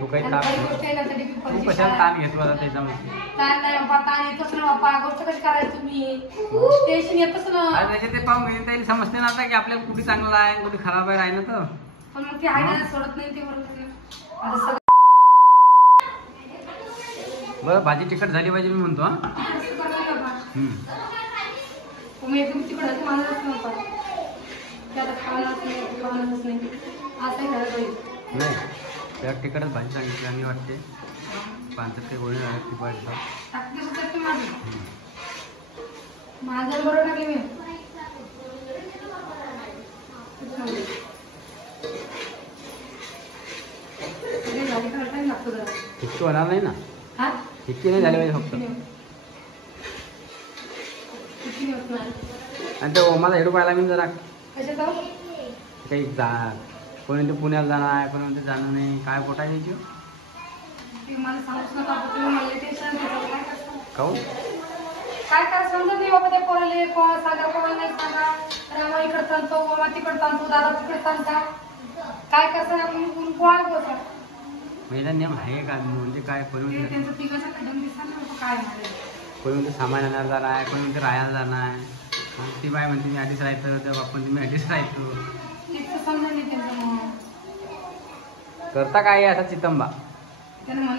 तू काही ताण तू कशाला ताण घेतो आता त्याच्यामध्ये ताण नाही बाबा, ताण येतोच ना बाबा. गोष्ट कशी करायची तुम्ही, टेन्शन येतच ना. त्याचे ते पाहून घेऊन त्याला समजते ना आता की आपल्याला कुठे चांगलं आहे कुठे खराब आहे राहिलं तर. पण मग ते आहे सोडत नाही ते बरोबर. आता सगळं बरं भाजी तिखट झाली पाहिजे मी म्हणतो. तुम्ही एकदम तिकडच मानत नव्हता की आता खाणारच नाही असंही झालं पाहिजे. नाही त्या तिकडच भाजी सांगितली आणि वाटते 5 गोळी झाले ती पाहिजे माझं बरोबर टाकले मी. फिक्की होणार नाही ना. फिक्की नाही झाली पाहिजे फक्त. आणि ते माझा हेडू पाहिला मी जरा काही कोणी ते पुण्याला जाणार आहे कोणी म्हणते जाणं नाही काय पोटा द्यायची मला सांगूच नका. मला टेन्शन काहून काय काय समजत नाही बाबा. ते पोरले कोण सांगा कोण नाही सांगा. रामा इकडे ताणतो मामा तिकडे ताणतो दादा तिकडे ताणता. काय कसं कोण बोलतात महिला नियम आहे का म्हणजे काय कोणी त्यांचं तिघाचं कदम दिसत काय कोणी म्हणते सामान आणायला जाणार आहे कोणी म्हणते राहायला जाणार आहे. ती बाय म्हणते मी आधीच राहतो त्या बाप्पा मी आधीच राहतो. समजत नाही त्यांचं. करता काय आता चितंबा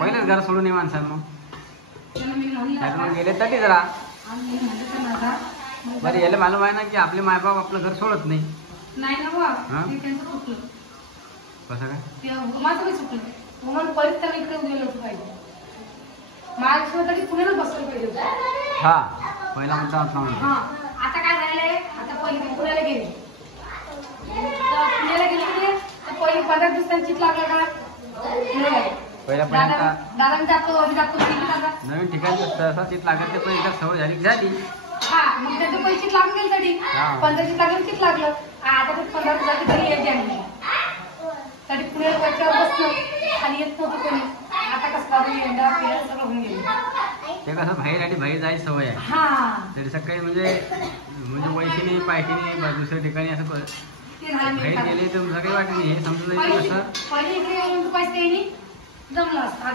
पहिलेच घर सोडून ये माणसानं मग गेले तरी जरा बरं याला मालूम आहे ना की आपले मायबाप आपलं घर सोडत नाही. नाही ना बा त्यांचं चुकलं. कसं काय माझं काही चुकलं. म्हणून परत त्याला इकडे गेलं होतं पाहिजे. माझ्यासाठी पुण्याला बसलं पाहिजे. हा पहिला मुद्दा होता. हा आता काय झालंय आता पहिले पुण्याला गेले पुण्याला गेले तर पहिले 15 दिवसांची लागला का दादांचा नवीन ठिकाणी तसा चित लागत ते पण एकदा सवय झाली हा मग त्याचं पैसे लागून गेले तरी 15 चित लागलं चित लागलं. आता ते 15 दिवसाची तरी यायची आम्ही तरी पुण्याला वरच्यावर बसलं आणि येत नव्हतं कोणी. आता कसं यंदा सगळं होऊन गेलं. ते कसं बाहेर आणि बाहेर जायची सवय आहे. हा तरी सकाळी म्हणजे पैसे नाही पाहिजे नाही दुसऱ्या ठिकाणी असं बाहेर गेले तर सगळी वाटत नाही. हे समजून कसं पहिले इकडे पैसे जमलं असतं.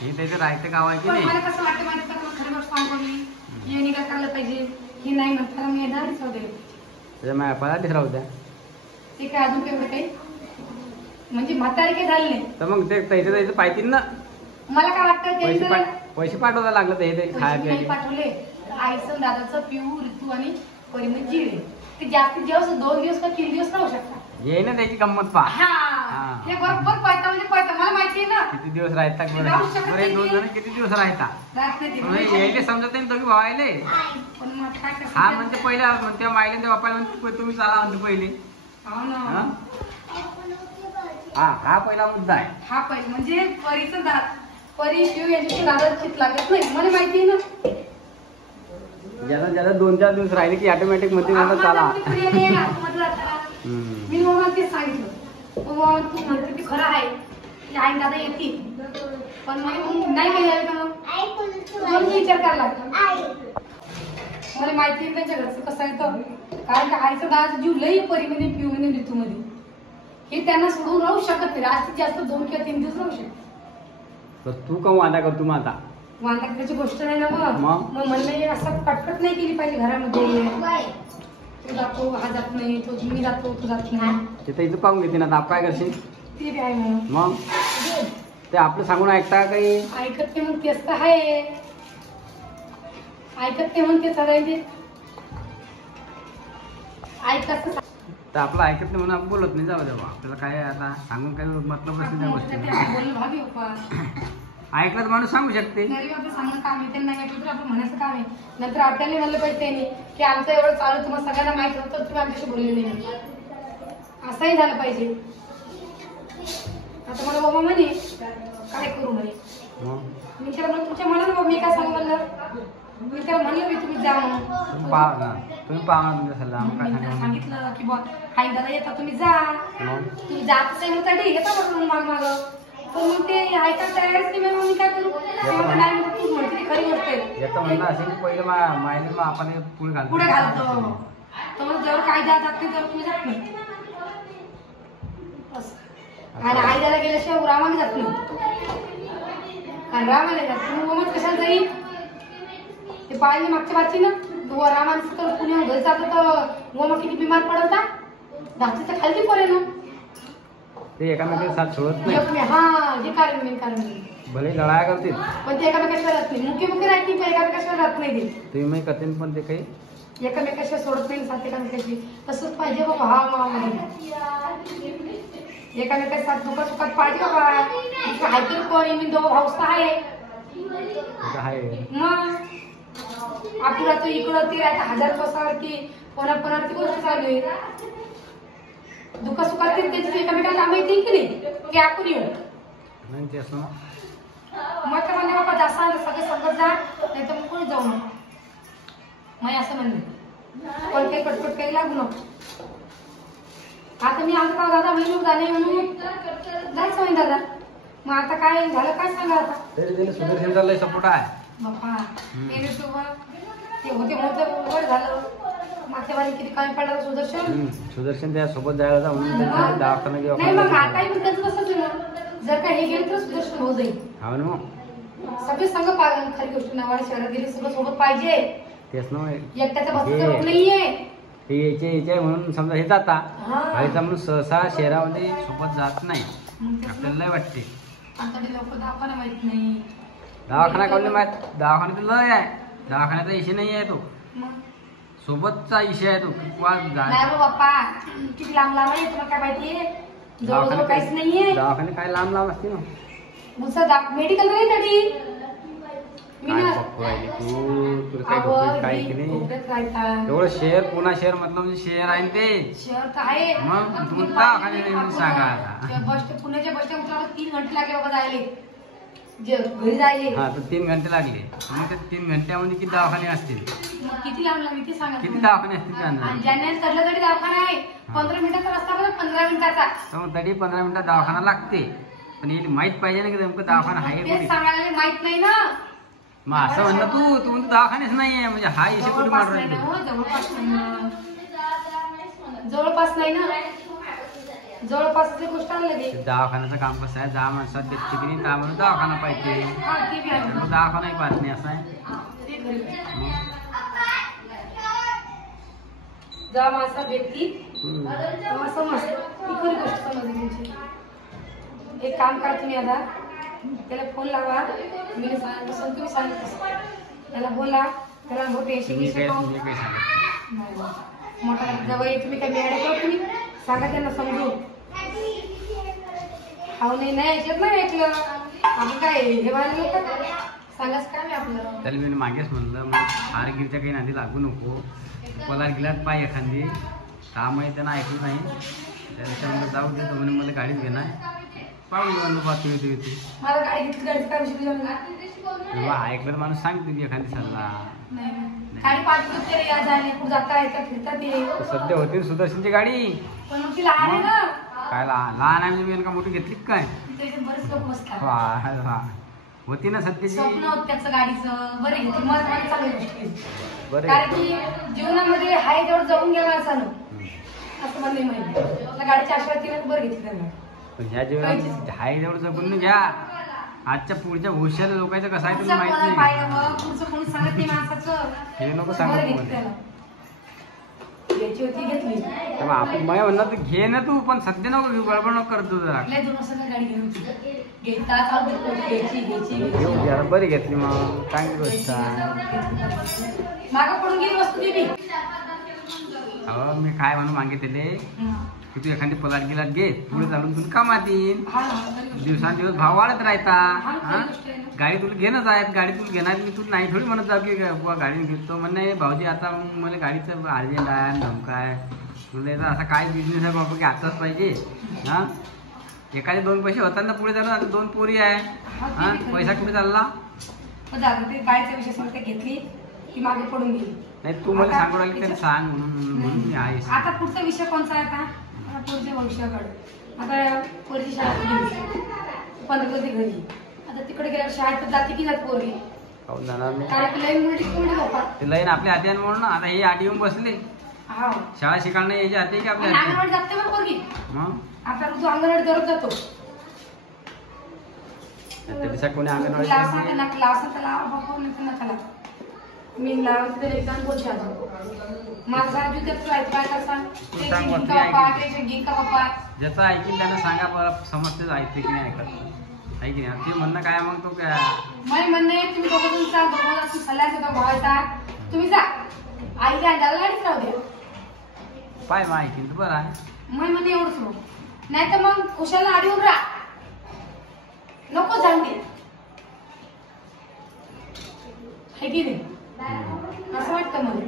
हे त्याचं राहतं गाव आहे की नाही. मला कसं वाटतं माहिती का खरी गोष्ट सांगली यांनी काय करायला पाहिजे हे नाही म्हणताना मी येणारच होते त्याच्या माझ्या राहू द्या. ते काय अजून तेवढं काही म्हणजे म्हातारी काही झाले नाही तर मग ते त्याचं पाहिजे ना. मला काय वाटतं पैसे पाठवायला लागलं ते खायला पाठवले. आईचं दादाचं पिऊ ऋतू आणि परिमल जिरे ते जास्तीत जास्त 2 दिवस का 3 दिवस राहू शकतात. ये ना त्याची गंमत पहा. हे बरोबर पैसा म्हणजे पैसा मला माहिती आहे ना किती दिवस राहतात बरं 2 जण किती दिवस राहतात यायले समजत नाही तुम्ही भावायले. हा म्हणते पहिला म्हणते मायले बापाला म्हणते तुम्ही चाला म्हणते पहिले. हा पहिला मुद्दा आहे. हा पहिले म्हणजे परीचं परी शिव यांच्याशी दादा चित लागत नाही मला माहिती आहे ना. ज्याला 2-4 दिवस राहिले की ऑटोमॅटिक मध्ये चाला. मी मग तेच सांगितलं तू म्हणते ते खरं आहे की आई दादा येतील पण मग नाही मिळालं का मग विचार करायला लागतो. मला माहिती आहे त्यांच्या घरचं कसं आहे तर कारण का आईचा दादा जीव लई परीमध्ये पिऊमध्ये ऋतूमध्ये हे त्यांना सोडून राहू शकत नाही. जास्तीत जास्त 2 किंवा 3 दिवस राहू शकतो. तू का वादा करतो मग आता वादा करायची गोष्ट नाही ना मग म्हणलं असं कटकट नाही केली पाहिजे घरामध्ये. तू जातो हा जात नाही तो मी जातो तू जात नाही ते इथं पाहून घेते ना आप काय करशील ते बी आहे मग ते आपलं सांगून ऐकता काही ऐकत ते मग तेच तर आहे ऐकत ते म्हणते सगळ्यांचे ऐकत तर आपलं ऐकत नाही म्हणून आपण बोलत नाही. जाऊ द्या आपल्याला काय आता सांगून काही मतलब नसते त्या गोष्टी. ऐकलं तर माणूस सांगू शकते. सांगणं काम आहे त्यांना ऐकलं तर आपण म्हणायचं काम आहे. नंतर आपल्याला म्हणलं पाहिजे त्यांनी की आमचं एवढं चालू तुम्हाला सगळ्यांना माहिती होतं तर तुम्ही आमच्याशी बोललेले नाही असंही झालं पाहिजे. आता मला बाबा म्हणे काय करू म्हणे मी त्याला म्हणलं तुमच्या मनाला बाबा मी काय सांगू म्हणलं मी त्याला म्हणलं मी तुम्ही जा तुम्ही पाहा तुमच्या सांगितलं की बा आई दादा येता तुम्ही जा तुम्ही जातच आहे मग येता बरोबर माग माग पण मग ते ऐकायला तयारच नाही. मग मी काय करू नाही तू म्हणते खरी गोष्ट आहे. पुढे घालतो तर जवळ काय जात नाही तेव्हा तुम्ही जात नाही. आणि आईला गेल्याशिवाय रामाने जात नाही. आणि रामाने जात तुम्ही मग कशाला जाईल ते पाहिजे मागच्या बाची ना तू रामाने तर पुण्या घरी जातो तर मग किती बिमार पडता धाकटीच्या खालची पडेल ना ते एकामेकांचा साथ सोडत नाही. हा जे कारण भले लढाया करतील पण ते एकामेकाशिवाय राहत नाही. मुख्य राहते पण एकामेकाशिवाय राहत नाही. ते तुम्ही करतील पण ते काही एकामेकाशिवाय सोडत नाही साथ एकामेकाशी. तसंच पाहिजे बाबा हा मामामध्ये एकामेकाच्या साथ दुःख सुखात पाहिजे बाबा. हायतरी कोणी मी दोघं भाऊस आहे मग आपला तो इकडं ते राहतं 1000 बसावरती कोणावरती गोष्ट चालू आहे. दुःख सुखात त्याची एकामेकाला माहिती आहे की नाही की आपण येऊ मग तर म्हणजे बाबा जास्त आलं सगळे संगत जा नाही तर मग कोणी जाऊ नको. मग असं म्हणले पण काही कटकट काही लागू नको. आता मी आमचा दादा म्हणून झाले म्हणून जायचं म्हणे दादा. मग आता काय झालं काय सांगा आता सुदर्शनचा लय सपोर्ट आहे बाप्पा. ते होते मोठं वर झालं मागच्या बारी किती कमी पडलं सुदर्शन त्या सोबत जायला म्हणून दवाखाना नाही. मग आताही पण त्याचं तसंच आहे. जर का हे गेलं तर सुदर्शन होऊ जाईल. हा ना सगळे संघ पाहिजे. खरी गोष्ट नावाला शहरात गेली सगळं सोबत पाहिजे. तेच ना एकट्याचा बसचा रोग नाहीये हे याचे म्हणून समजा हे जाता व्हायचा म्हणून सहसा शहरामध्ये सोबत जात नाही. आपल्याला लय वाटते लोक दवाखाना माहित नाही. दवाखाना काढले माहित दवाखाना तर लय आहे. दवाखान्याचा इशे नाही आहे तो सोबतचा इशे आहे तो. नाही बाप्पा किती लांब लांब आहे तुला काय माहितीये. जवळ काहीच नाहीये. दवाखाने काय लांब लांब असते ना मेडिकल नाही कधी एवढं शहर पुणा शहर म्हटलं म्हणजे शहर आहे ते शहर तर आहे. मग तुम्ही दवाखाने नाही म्हणून सांगा आता. पुण्याच्या बस स्टँड उतरायला 3 घंटे लागले बाबा जायले घरी जायले. हा तर 3 घंटे लागले. मग ते 3 घंट्यामध्ये किती दवाखाने असतील. मग किती लांब लांब ते सांगा किती दवाखाने असतील. ज्यांना चढलं तरी दवाखाना आहे 15 मिनिटाचा रस्ता बघा 15 मिनिटाचा. तरी 15 मिनिटात दवाखाना लागते. पण हे माहित पाहिजे ना की नेमकं दवाखाना आहे तेच सांगायला माहित नाही ना. मग असं म्हणणं तू म्हणतो दवाखानेच नाहीये म्हणजे हा इशे कुठे मारून जवळपास नाही ना. जवळपासची गोष्ट आणली दवाखान्याचं काम कसं आहे. 10 माणसात व्यक्ती की नाही म्हणून दवाखाना पाहिजे. दवाखानाही पाहत नाही असं आहे. जेव्हा माणसात व्यक्ती समज खरी गोष्ट समजली तुमची. एक काम करा तुम्ही आता त्याला फोन लावा. मी सांगितलं तुम्ही सांगितलं त्याला बोला त्याला मोठा जवळ तुम्ही काय मॅडम करा तुम्ही सांगा त्यांना समजून. हो नाही ऐकत नाही ऐकलं आपण काय हे व्हायला सांगाच काय मी आपल्याला. त्याला मी मागेच म्हणलं मग आरगिरच्या काही नादी लागू नको. पलार गिलात पाय एखादी त्यामुळे त्यांना ऐकलं नाही. त्याच्यामुळे जाऊ देतो म्हणून मला गाडीच घेणार पाहू बातमी होती. मला गाडी घेतली गाडी काय शिकलं ऐकलं माणूस सांगते एखादी सल्ला गाडी पाच जाता येतात फिरतात. सध्या होती सुदर्शनची गाडी पण मग ती लहान आहे ना. काय लहान आहे म्हणजे का मोठी घेतली काय बरेच लोक बसतात. होती ना सध्याची स्वप्न होत त्याचं गाडीचं बरं घेतली महत्वाची चांगली गोष्ट. कारण की जीवनामध्ये हाय तेवढं जगून गेला माणसानं असं म्हणणे माहिती. गाडीच्या आश्वातीने बरं घेतली त्यांना. ह्या जीवनात हाय तेवढं जगून घ्या. आजच्या पुढच्या भविष्याला लोकांचं कसं आहे तुम्ही माहित नाही. पुढचं कोणी सांगत नाही माणसाचं. हे नको सांगत घ्यायची होती घेतली. आपण मला म्हणलं तर घे ना तू पण सध्या नको गडबड नको करतो जरा. 2 वर्षांना गाडी घेऊन बरी घेतली मग चांगली गोष्ट मागं पडून गेली वस्तू दिली. हो मी काय म्हणून मागितले की तू एखादी पलाट गिलाट घे पुढे चालून तुला कामात येईल. दिवसांदिवस भाव वाढत राहता. गाडी तुला घेणंच आहेत. गाडी तुला घेणार मी तुला नाही थोडी म्हणत जाऊ की गाडी घेतो म्हणणं भाऊजी आता मला गाडीचं अर्जंट आहे धमका आहे तुला असा काय बिझनेस आहे बाबा की आताच पाहिजे. हा एखादे 2 पैसे होताना पुढे चालू आता 2 पोरी आहे. हा पैसा कुठे चालला. गाडीचा विषय घेतली की मागे पडून गेली. नाही तू मला सांगू राहिली त्याला सांग म्हणून मी आहे. आता पुढचा विषय कोणता आहे. आता पुढच्या भविष्याकडे आता पोरीची शाळा गेली 15 दिवस घरी. आता तिकडे गेल्यावर शाळेत जाते की जात पोरी जाणार नाही. कारण लाईन मुलगी ते लाईन आपल्या हाती म्हणून आता हे आधी येऊन बसले हा शाळा शिकायला यायची हाते की आणि आपल्या अंगणवाडी जाते बरं पोरगी. मग आता तू अंगणवाडी दररोज जातो. त्यापेक्षा कोणी अंगणवाडी क्लास त्याला बाबा नाही नका मी लावते तर एकदम बोलते आता माझा सारा जीव त्यात राहतो. काय करता ते सांग घेईन वरती का बाप्पा ऐक. ते घेईन का बाप्पा. ज्याचं ऐकील त्यांना सांगा मला समजते ऐकते की नाही ऐकत आहे की नाही. ते म्हणणं काय मग तो काय मला म्हणणं आहे तुम्ही दोघं तुमचा दोघं सल्ला देतो भावाचा. तुम्ही जा आईला अंदाला गाडीच राहू द्या. पाय मग ऐकील तर बरं आहे. मग म्हणणे एवढंच मग नाही तर मग खुशाला आडीवर राहा नको जाऊ दे. हे की नाही असं वाटतं मला.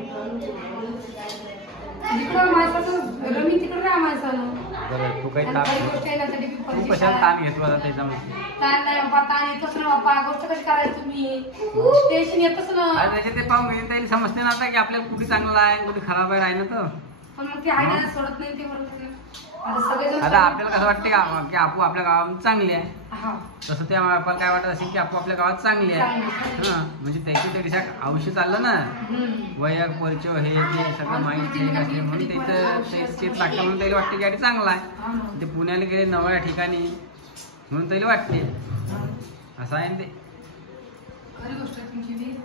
जिकडं माणसाचं रमी तिकडं राहा माणसानं. बरं तू काही आणि ताप खरी गोष्ट आहे ना तरी बी तू परिस्थिती कशाला आहे. ताण घेतो आता त्याच्यामध्ये. ताण नाही बाप्पा ताण येतोच ना बाप्पा. गोष्ट कशी करायची तुम्ही टेन्शन येतच ना. अरे त्याचे ते पाहून घेईन त्याला समजते ना आता की आपल्याला कुठे चांगलं आहे कुठे खराब आहे राहिलं तर. पण मग ते आईला सोडत नाही ते बरोबर ना. आता सगळेजण आता आपल्याला कसं वाटते की आपू आपल्या गावात चांगली आहे. हा तसं त्या आपल्याला काय वाटत असेल की आपू आपल्या गावात चांगली आहे. हा म्हणजे त्याची त्याच्या आयुष्य चाललं ना वय परिचय हे ते सगळं माहिती असले म्हणून त्याचं तेच लागतं म्हणून त्याला वाटते की गाडी चांगला आहे. ते पुण्याला गेले नव्या ठिकाणी म्हणून त्याला वाटते असं आहे ना ते. खरी गोष्ट आहे तुमची ती.